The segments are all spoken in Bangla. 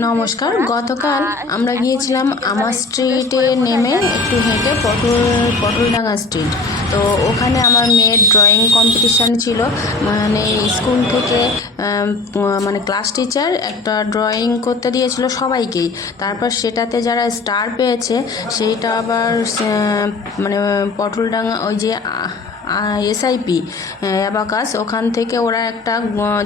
নমস্কার, গতকাল আমরা গিয়েছিলাম আমার স্ট্রিটে নেমে একটু হেঁটে পটল, পটলডাঙ্গা স্ট্রিট তো ওখানে আমার মেয়ের ড্রয়িং কম্পিটিশান ছিল। মানে স্কুল থেকে মানে ক্লাস টিচার একটা ড্রয়িং করতে দিয়েছিল সবাইকেই। তারপর সেটাতে যারা স্টার পেয়েছে, সেইটা আবার মানে পটলডাঙ্গা, ওই যে এসআইপি অ্যাবাকাস ওখান থেকে ওরা একটা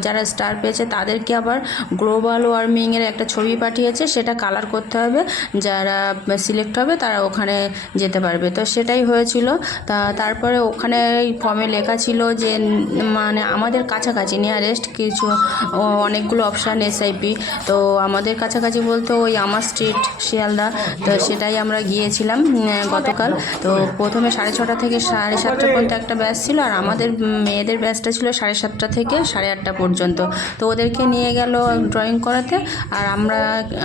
যারা স্টার পেয়েছে তাদেরকে আবার গ্লোবাল ওয়ার্মিংয়ের একটা ছবি পাঠিয়েছে, সেটা কালার করতে হবে, যারা সিলেক্ট হবে তারা ওখানে যেতে পারবে। তো সেটাই হয়েছিল। তা তারপরে ওখানে ফর্মে লেখা ছিল যে মানে আমাদের কাছাকাছি নিয়ারেস্ট কিছু অনেকগুলো অপশান এসআইপি তো আমাদের কাছাকাছি বলতে ওই আমার স্ট্রিট শিয়ালদা, তো সেটাই আমরা গিয়েছিলাম গতকাল। তো প্রথমে সাড়ে ছটা থেকে সাড়ে সাতটা পর্যন্ত একটা ব্যাচ ছিল আর আমাদের মেয়েদের ব্যাচটা ছিল সাড়ে সাতটা থেকে সাড়ে আটটা পর্যন্ত। তো ওদেরকে নিয়ে গেল ড্রয়িং করাতে আর আমরা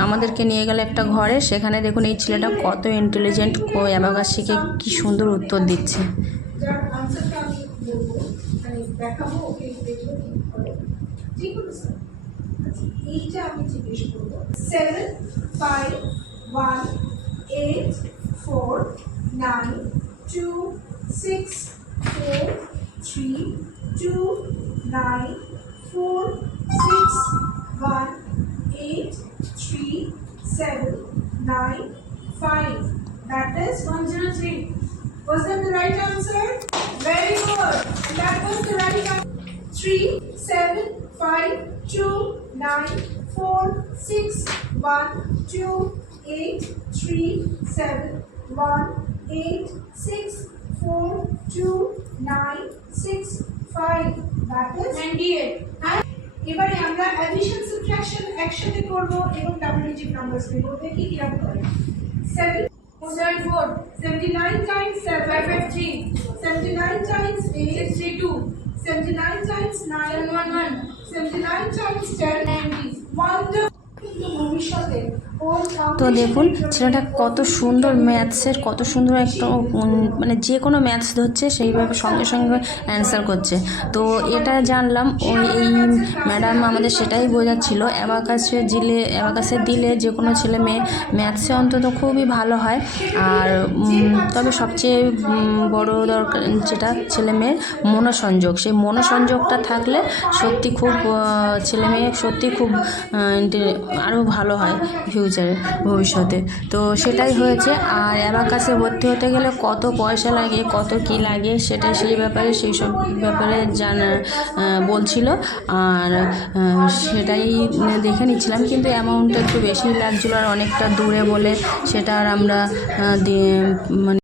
আমাদেরকে নিয়ে গেল একটা ঘরে। সেখানে দেখুন এই ছেলেটা কত ইন্টেলিজেন্ট অ্যাবাকাস শিখে কি সুন্দর উত্তর দিচ্ছে। Six eight, three, two, nine, four, six, one, eight, three, seven, nine, five. That is 103. Was that the right answer? Very good. And that was the right answer. 3, 7, 5, 2, 9, 4, 6, 1, 2, 8, 3, 7, 1, 8, 6, four, two, nine, six, five. That is 98. And এবারে আমরা অ্যাডিশন সাবট্রাকশন একসাথে করব এবং ডাবল ডিজিট নাম্বারস নেব। দেখি কীরকম করে। 7 74 79 times 7 553 79 times 8 62 79 times 9 11 79 times 10 90 wonderful কিন্তু ভবিষ্যতে তো দেখুন, ছেলেটা কত সুন্দর ম্যাথসের কত সুন্দর একটা মানে যে কোনো ম্যাথস ধরছে, সেইভাবে সঙ্গে সঙ্গে অ্যান্সার করছে। তো এটা জানলাম, ওই এই ম্যাডাম আমাদের সেটাই বোঝাচ্ছিল। অ্যাবাকাসে দিলে অ্যাবাকাসে দিলে যে কোনো ছেলে মেয়ে ম্যাথসে অন্তত খুবই ভালো হয়। আর তবে সবচেয়ে বড় দরকার যেটা ছেলে মেয়ের মনোসংযোগ। সেই মনোসংযোগটা থাকলে সত্যি খুব ছেলে মেয়ে সত্যি খুব আরও ভালো হয়। ফিউচারে ভবিষ্যতে। তো সেটাই হয়েছে। আর অ্যাবাকাসে ভর্তি হতে গেলে কত পয়সা লাগে, কত কি লাগে, সেটা সেই ব্যাপারে, সেই সব ব্যাপারে জানা বলছিল। আর সেটাই দেখে নিচ্ছিলাম। কিন্তু অ্যামাউন্টটা একটু বেশি লাগছিল আর অনেকটা দূরে বলে সেটা আর আমরা মানে